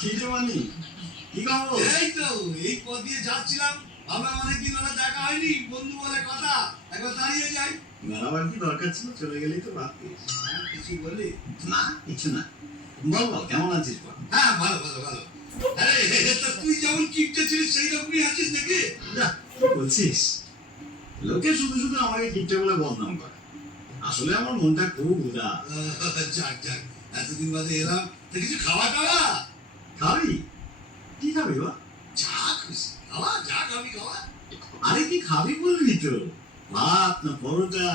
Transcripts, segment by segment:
খিজমানি কি খবর? এই তো এই পথ দিয়ে যাচ্ছিলাম, আমরা অনেকদিন হলো দেখা হয়নি, বন্ধু বলে কথা, একবার দাঁড়িয়ে যাই। মেলাবার কি দরকার ছিল? চলে গেলেই তো বাদ দিস। কিছু বলি? না কিছু না। বল বল কেমন আছিস? বল। হ্যাঁ ভালো ভালো ভালো। আরে তা তুই যেমন কিপটে ছিলিস সেই রকমই আছিস নাকি? যা, কি বলছিস? লোকে শুধু শুধু আমাকে কিপটে বলে বদনাম করে। আসলে আমার মনটা খুব উদাস। যাক যাক, এতদিন বাদে এলাম, তা কিছু খাওয়া দাওয়া? খাবি? কি খাবি বা? যা খুশি খাওয়া, যা খাবি খাওয়া। আরে কি খাবি বলবি তো? ভাত না পরোটা?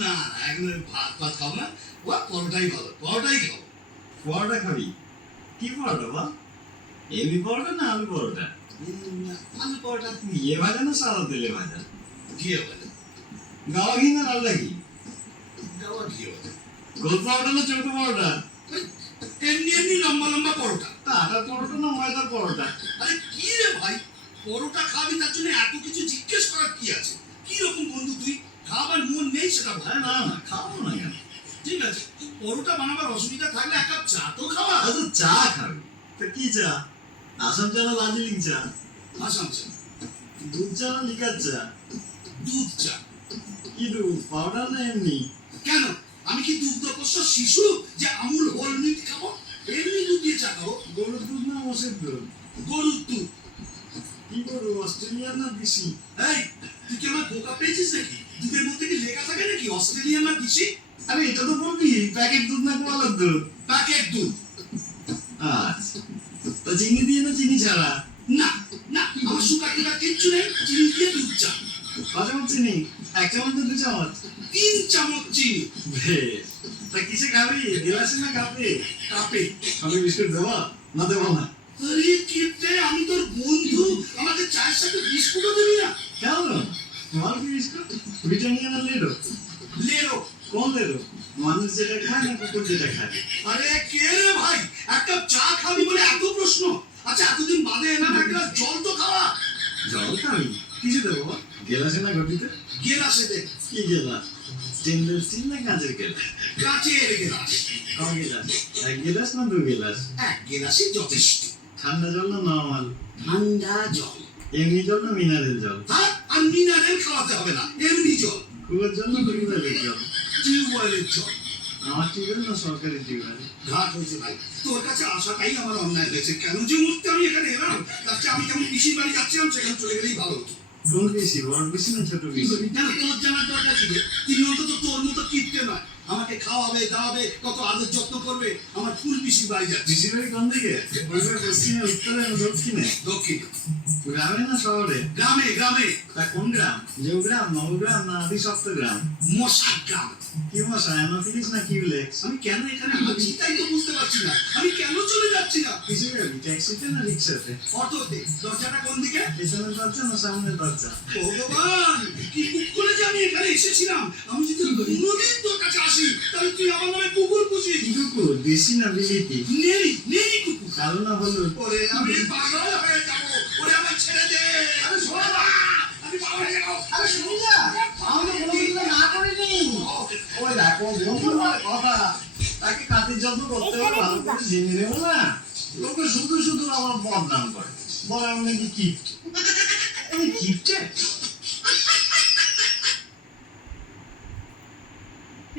না এখন ভাত ভাত খাবো না, ও পরোটাই ভালো, পরোটাই খাবো। পরোটা খাবি? কি পরোটা বা? এমনি পরোটা না আলু পরোটা? আলু পরোটা। ইয়ে ভাজা না সাদা তেলে ভাজা? ঘিয়ে বলে। গাওয়া ঘি না লাল ঘি? গাওয়া ঘিয়ে বলে। গোল পরোটা না ছোট পরোটা? এমনি এমনি লম্বা লম্বা পরোটা। তা আটার পরোটা না ময়দার পরোটা? আরে কি রে ভাই, পরোটা খাবি তার জন্য এত কিছু জিজ্ঞেস করার কি আছে? কি রকম বন্ধু তুই? খাবার মন নেই সেটা বল। আরে না না খাবো না কেন? ঠিক আছে, পরোটা বানাবার অসুবিধা থাকলে এক কাপ চা তো খাওয়া। আচ্ছা চা খাবি? তা কি চা? আসাম চা না দার্জিলিং চা? আসাম চা। দুধ চা না লিকার চা? দুধ চা। কি দুধ, পাউডার না এমনি? কেন, আমি কি দুগ্ধপোষ্য শিশু যে আমুল হোল মিল্ক খাবো? এমনি দুধ দিয়ে চা খাবো। গরুর দুধ না মোষের দুধ? গরুর দুধ। কি গরু, অস্ট্রেলিয়ান না দেশি? এই তুই কি আমার বোকা পেয়েছিস নাকি? দুধের মধ্যে কি লেখা থাকে নাকি অস্ট্রেলিয়ান না দেশি? আরে এটা তো বলবি প্যাকেট দুধ না গোয়ালের দুধ? প্যাকেট দুধ। আচ্ছা, তা চিনি দিয়ে না চিনি ছাড়া? না না, আমার সুগার টুগার কিচ্ছু নেই, চিনি দিয়ে দুধ চা। কত চামচ চিনি? 1 চামচ না 2 চামচ? 3 চামচ চিনি। বেশ, তা কিসে খাবি, গ্লাসে না কাপে? কাপে। আমি বিস্কুট দেবো না দেবো না? আরে কিপটে, আমি তোর বন্ধু, আমাকে চায়ের সাথে বিস্কুটও দিবি না? কেন? তোমার কি বিস্কুট ব্রিটানিয়া না লেডো? লেরো। কোন লেডো? মানুষ যেটা খায় না কুকুর যেটা খায়? আরে কে রে ভাই, এক কাপ চা খাবি বলে এত প্রশ্ন? আচ্ছা এতদিন বাদে এলাম, এক গ্লাস জল তো খাওয়া। জল খাবি? কিছু দেবো? গেলাসে না ঘটিতে? গেলাসে দে। কি গেলাস? স্টেনলেস স্টিল না কাঁচের গেলাস? কাচের গেলাস। ক গেলাস? 1 গেলাস না 2 গেলাস? এক গেলাসই যথেষ্ট। ঠান্ডা জল না নরমাল? ঠান্ডা জল। এমনি জল না মিনারেল জল? হ্যাঁ, আর মিনারেল খাওয়াতে হবে না, এমনি জল। কুয়োর জল না টিউবওয়েলের জল? টিউবওয়েলের জল। আমার টিউবওয়েল না সরকারি টিউবওয়েল? ঘাট হয়েছে ভাই, তোর কাছে আসাটাই আমার অন্যায় হয়েছে। কেন যে মুহূর্তে আমি এখানে এলাম, তার চেয়ে আমি যেমন পিসির বাড়ি যাচ্ছিলাম সেখানে চলে গেলেই ভালো হতো। কোন বেশি, বড় বেশি না ছোট বেশি? কেন তোর জানার দরকার ছিল? তিনি অন্তত তোর মতো কিপটে নয়, আমাকে খাওয়াবে দাওয়াবে, কত আদর যত্ন করবে। আমার ফুল পিসির বাড়ি যাচ্ছি। বেশির বাড়ি কোন দিকে? পূর্বে, পশ্চিমে, উত্তরে না দক্ষিণে? দক্ষিণে। গ্রামে না শহরে? গ্রামে গ্রামে। তা কোন গ্রাম? জৌগ্রাম, নবগ্রাম না আদি সপ্তগ্রাম? মশা গ্রাম। কি মশা, অ্যানোফিলিস না কিউলেক্স? আমি কেন এখানে আছি তাই তো বুঝতে পারছি না, আমি কেন চলে যাচ্ছি না? কিসে যাবি, ট্যাক্সিতে না রিক্সাতে? অটোতে। দরজাটা কোন দিকে? পেছনের দরজা না সামনের দরজা? ভগবান, কি কুক করে যে আমি এখানে এসেছিলাম। আমি যদি কোনোদিন তোর কাছে আসি তাহলে তুই আমার নামে কুকুর পুষিস। কি কুকুর, দেশি না বিলেতি? নেই নেই কুকুর। কালো না হলুদ? ওরে আমি পাগল হয়ে যাবো, ওরে আমার ছেড়ে দে। আরে শোনো না, আমি পাগল হয়ে যাবো। আরে শুনি না, আমাকে কোনো কিছু না করিনি। ওই দেখো বন্ধু বলে কথা, তাকে কাজের যত্ন করতে হবে ভালো করে জেনে নেবো না। লোকে শুধু শুধু আমার বদনাম করে, বলে আমি নাকি কিপ্টে। আমি কিপ্টে?